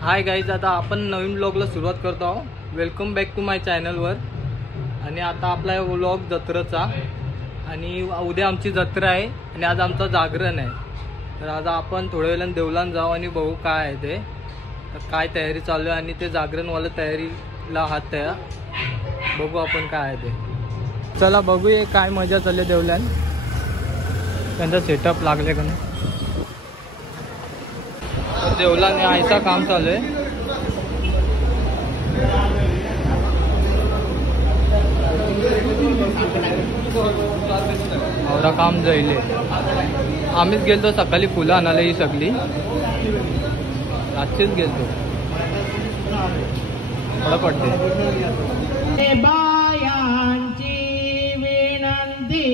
Hi guys, आता आपण नवीन व्लॉगला सुरुवात करतो आहोत। वेलकम बॅक टू माय चॅनलवर। आणि आता आपला व्लॉग जत्रेचा, आणि उद्या आमची जत्रा आहे आणि आज आमचं जागरण आहे। तर आज आपण थोड्या वेळाने देवलान जाऊ आणि बघू काय आहे ते, तर काय तयारी चालू आहे आणि ते जागरणवाला तयारीला हात तयार बघू आपण काय आहे ते। चला बघूया काय मजा चालली देवलान, त्यांचा सेटअप लागले का नाही। देवलाने आयचा काम चालू आहे। औरा काम जाईल। आम्हीच गेलतो सकाळी फुलं आणायला, ही सगळी आजचीच गेलतो। थोडं पडते बायांची विनंती,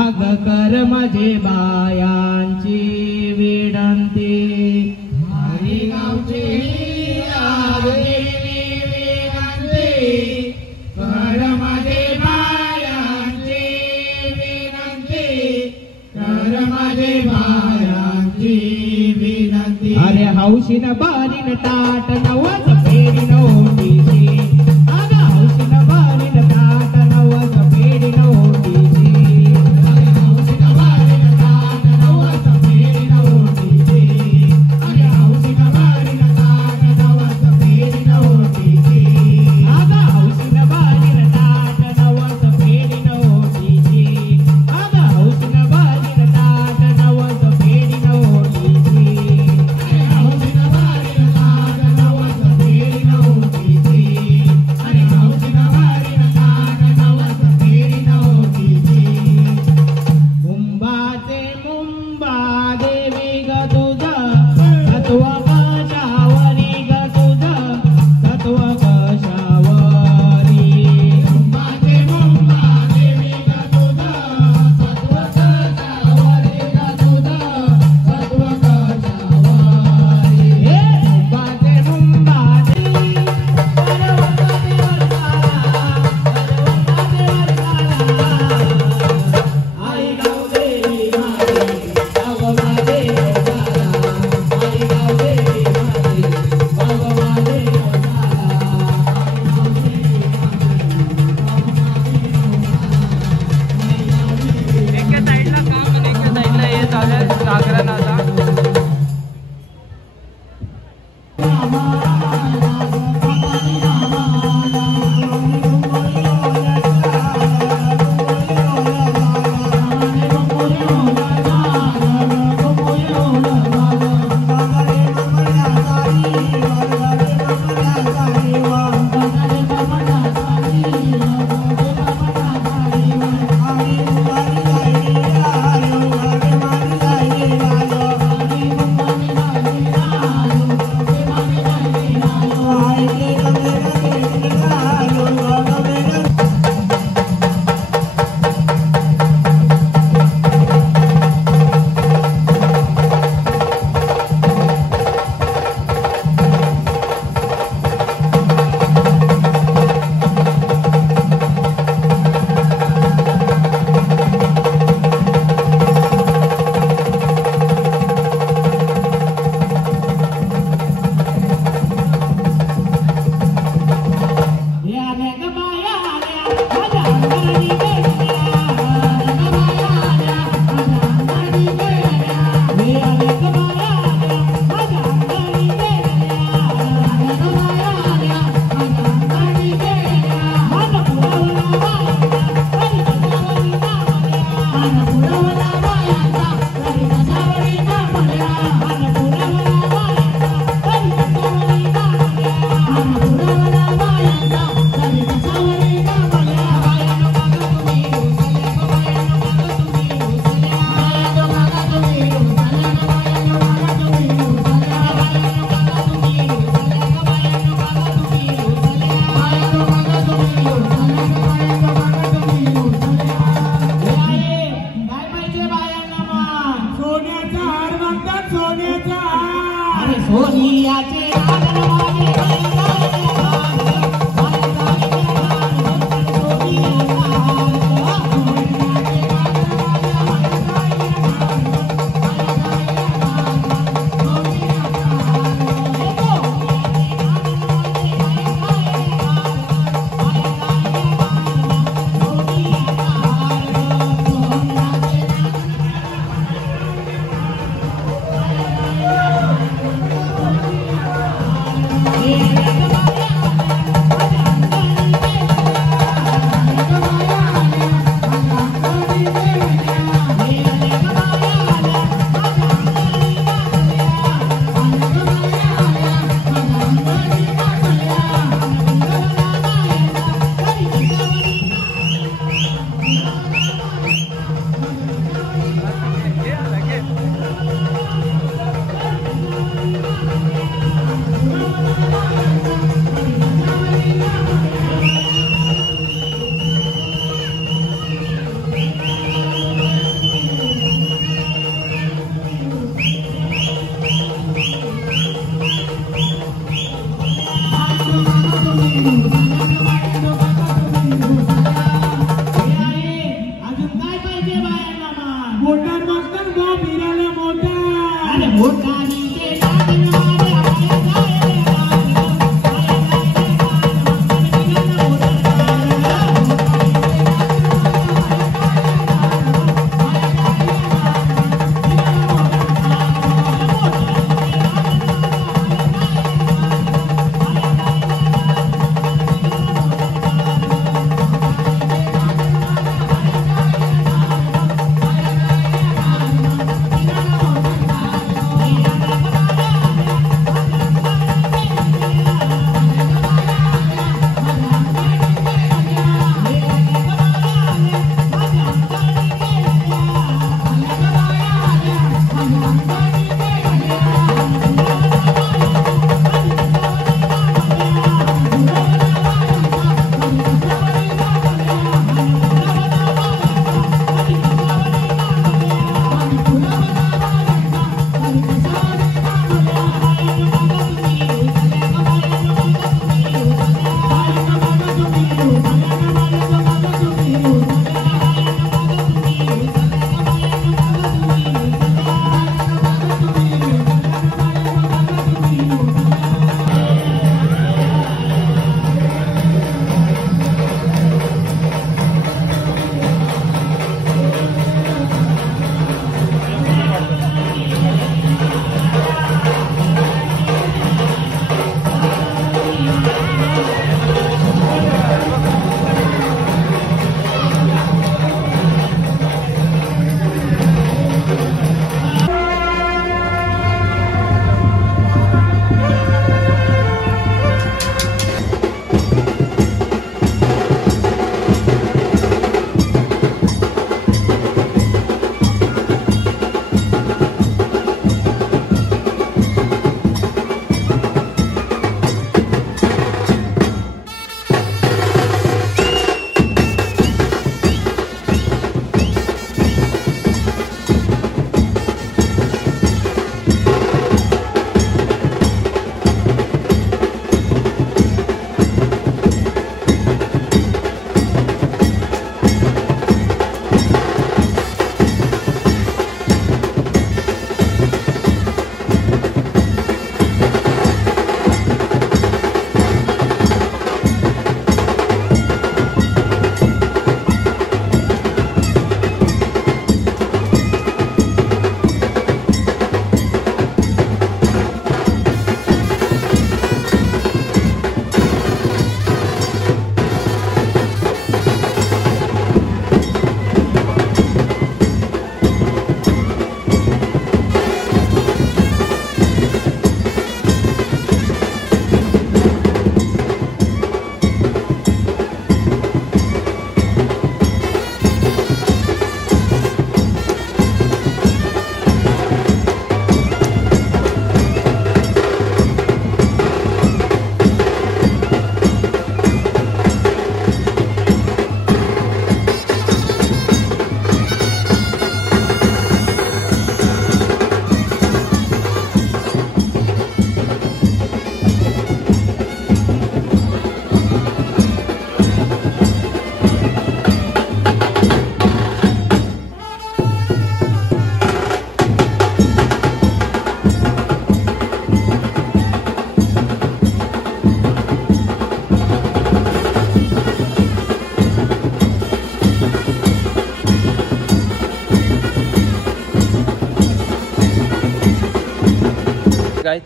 अग कर माझे बायांची विनंती, हरिगावची विनंती, कर माझे बायांची विनंती, कर माझे बायांची विनंती। अरे हौशीन बारीन ताट नवस फेरीन ओटीची, अग हौशीन बारीन ताट नवस फेरीन ओटीची, हौशीन बारीन ताट नवस फेरीन ओटीची, अग हौशीन बारीन ताट नवस फेरीन ओटीची, अग हौशीन बारीन ताट नवस फेरीन ओटीची, अग हौशीन बारीन ताट नवस फेरीन ओटीची, अरे हौशीन बारीन ताट नवस फेरीन ओटीची, अरे हौशीन बारीन ताट नवस फेरीन ओटीची। मुंबाचे मुंबा देवी ग तुझा तत्व कशावरी ग तुझा तत्व कशावरी, मुंबाचे मुंबा देवी ग तुझा तत्व कशावरी ग तुझा तत्व कशावरी, हे मुंबाचे मुंबा देवी परवताचे वरकाला, परवताचे वरकाला, आई गाव देवी माझी बाबा माझे वरकाला, आई गाव देवी माझी बाबा माझे वरकाला, आई गाव देवी एका साईडला काम आणि एका साईडला हे चालू आहे जागरण। आता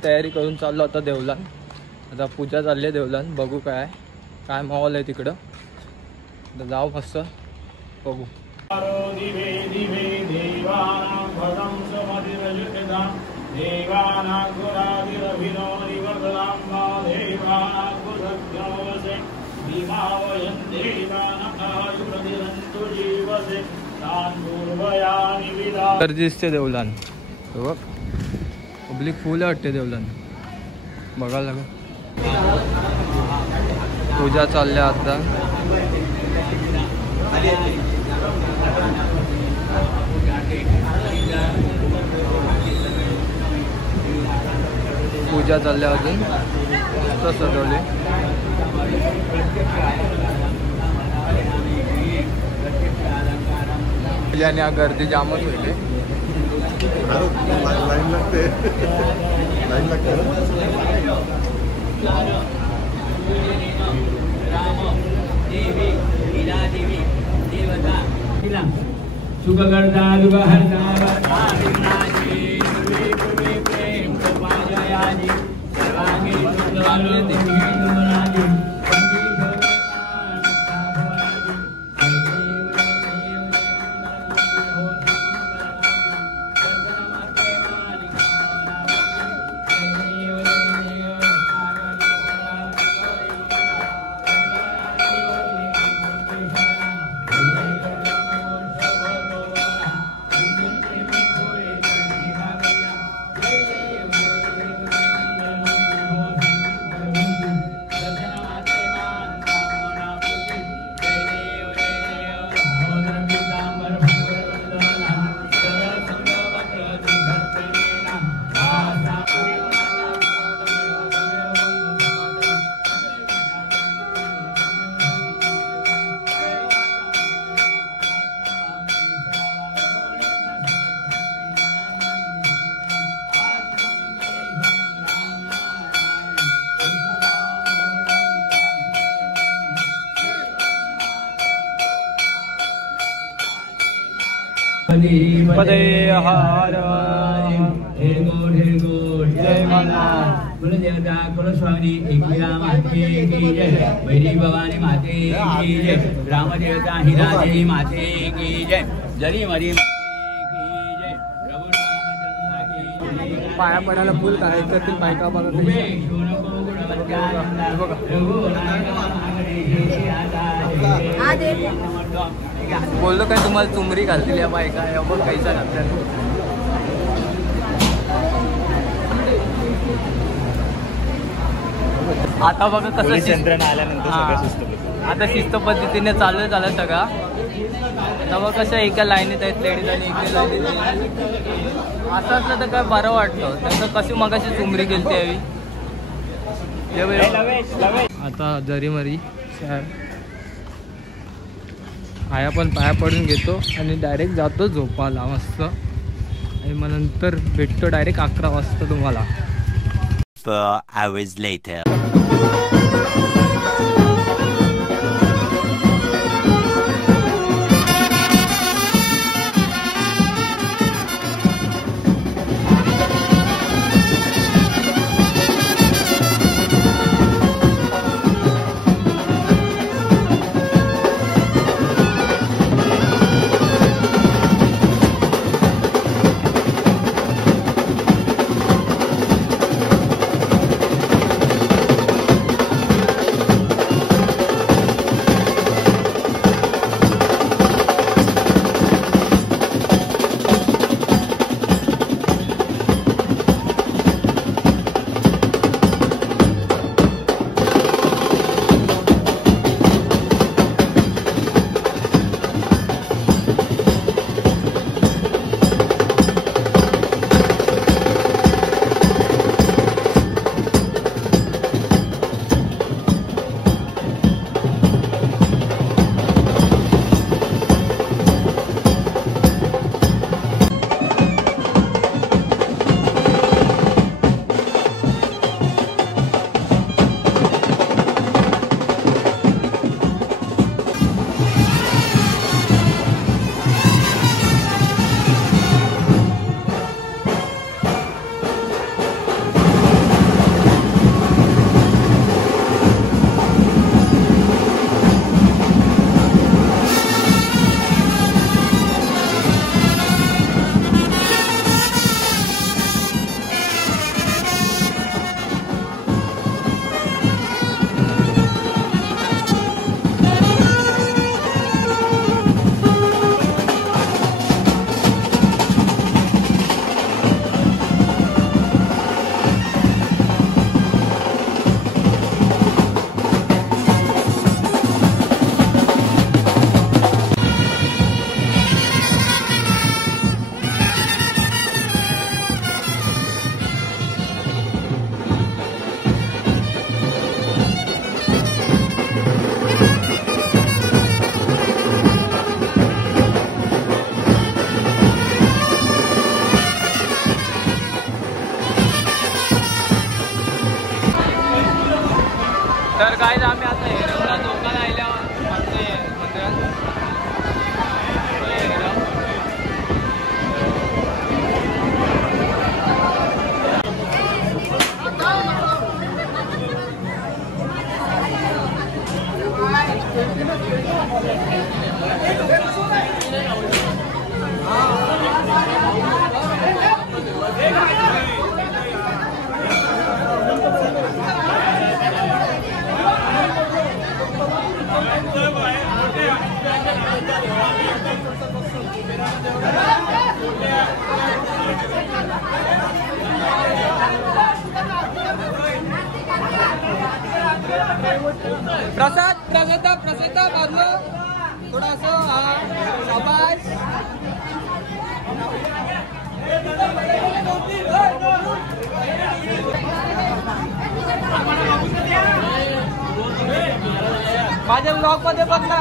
तयारी करून चाललो आता देवलान. आता पूजा चालली आहे देवलान. बघू काय माहोल आहे तिकडं. तर जाऊ मस्त बघू. दिवे दिवे देवानां भगं समधिरजुषदां देवानां गुरादिरभिनो निवर्तनां वा देवानां कुसख्योवसे भीमावयं देवानां आयुर्दिरन्तु जीवसे तान् पूर्वयानि विदा. तर दिसते देवलान. बघ पब्लिक फुल वाटते देवलान. बघायला लागेल. पूजा चालल्या आता. पूजा चालल्या अजून मस्त सजवले. आणि गर्दी जामच होईल. लाईन लागते. सुखकर्ता दुःखहर्ता वरदाविनाशी पूर्वे प्रेम कृपाजयाजी सर्वांगी सुखदालो देवी दुमनाजी पदे हार जय मल्हार. कुलदेवता कुलस्वामी एकविरा माते की जय. वैरी भवानी माते की जय. रामदेवता हिरादेवी माते की जय. जरी मरी माते की जय. प्रभु रामचंद्र की जय. पाया पडायला फुल कार्यकर्ते बायका बघा. बोललो काय तुम्हाला चुमरी घालतील या बायका. बघ कैसा घालतात. आता बघा कसं आता शिस्त पद्धतीने चालू झालं सगळा. आता बघ कसं एका लाईनीत आहेत लेडीज आणि एका लाईनीत. असं असलं तर काय बरं वाटतं. तसं कशी मगाशी चुमरी गेली त्यावेळी. आता जरी मरी पाया पडून घेतो आणि डायरेक्ट जातो झोपायला मस्त. आणि मग नंतर भेटतो डायरेक्ट 11 वाजता तुम्हाला. 4 hours later. प्रसाद प्रसाद प्रसाद बाजूला थोडंसं आवाज माझ्या ब्लॉग मध्ये बघ ना.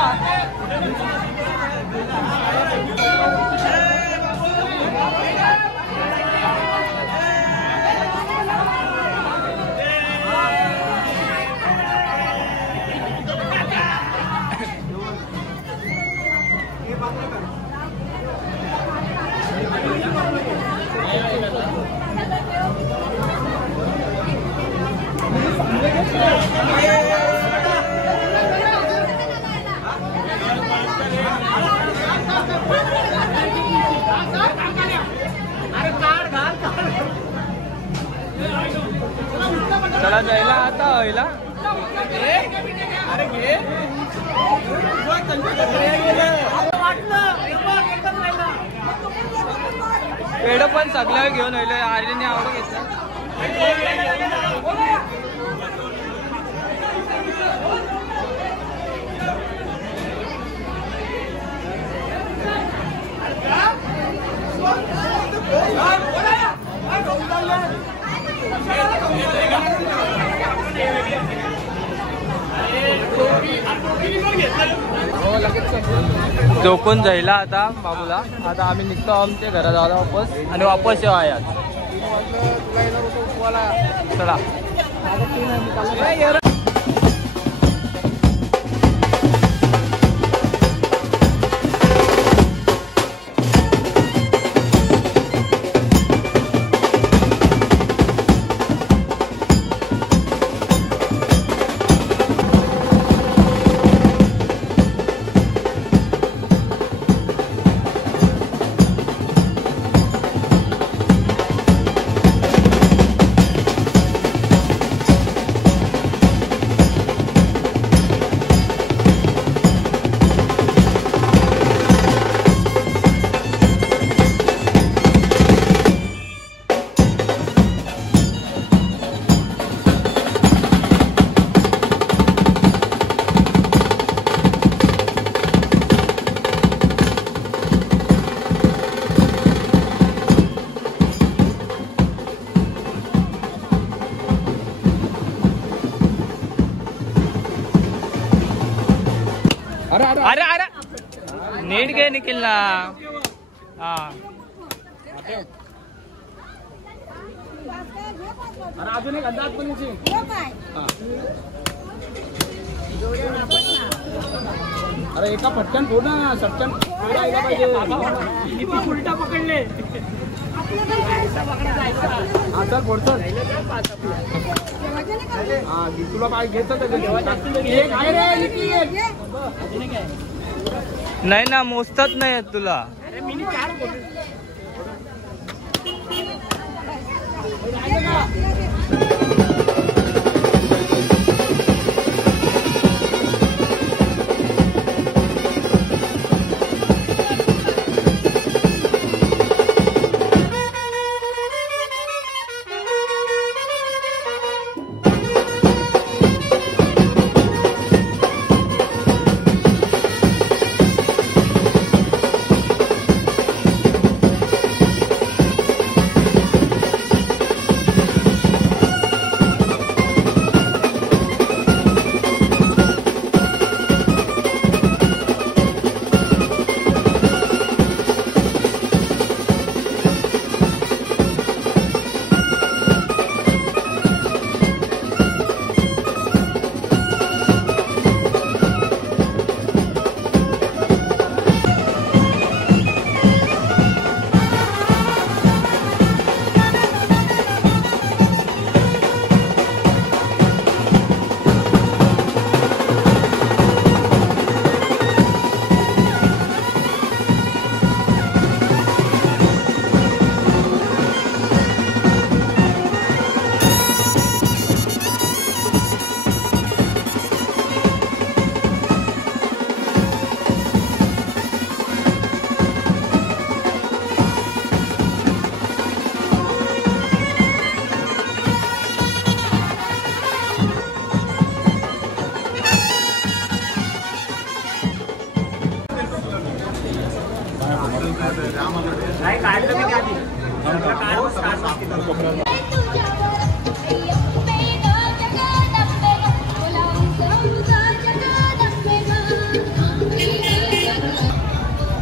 चला जायला आता व्हायला. अरे घे पेड पण सगळ्या घेऊन येईल. आर्यने आवड घेतला. झोपून जायला आता बाबूला. आता आम्ही निघतो आमच्या घरात जायला वापस आणि वापस येऊ आयात. चला अरे अरे नीट घे निखिल ना. हा अजून एक अंदाज पण अरे एका फटकन फोड ना. सटकन पाहिजे. उलटा पकडले. चल फोड चल. तुला काय घेत नाही ना. मोजतात नाही तुला.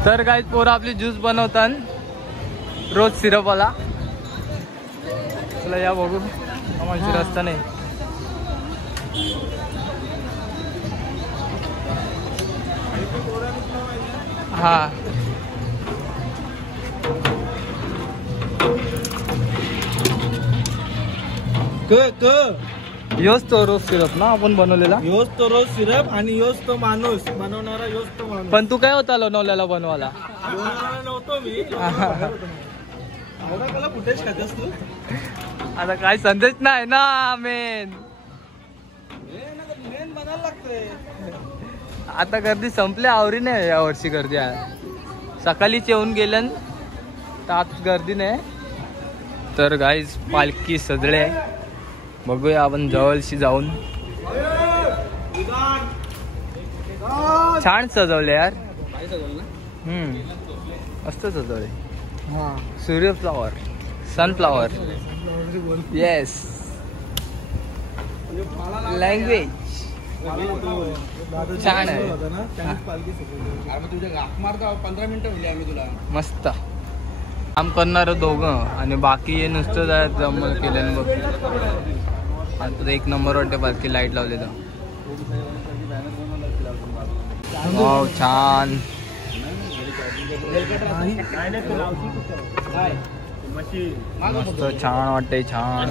तर गाईज पोरं आपली ज्यूस बनवतात रोज सिरपवाला. चला या बघू आम्हाला रस्ता नाही. हा योच तो रोज सिरप ना आपण बनवलेला. योच तो रोज सिरप आणि योच तो माणूस बनवणारा योच तो माणूस. पण तू काय होता लोणावल्याला बनवायला? नव्हतो मी. मला फुटेज खातेस तू? आता काय संदेश नाही ना. मेन बनायला लागतंय. आता गर्दी संपली आवरी नाही. या वर्षी गर्दी आहे. सकाळीच येऊन गेलं तर आज गर्दी नाही. तर गाईज पालखी सजळे बघूया आपण जवळशी जाऊन. छान सजवले यार. मस्त सजवले. सूर्यफ्लॉवर सनफ्लॉवर. येस लँग्वेज छान आहे. 15 मिनिटं तुला मस्त काम करणार दोघं आणि बाकी हे नुसतं जमल केलं बघ. आता एक नंबर वाटते पालखी लाईट लावले तर. वाव छान. मस्त छान वाटतंय छान.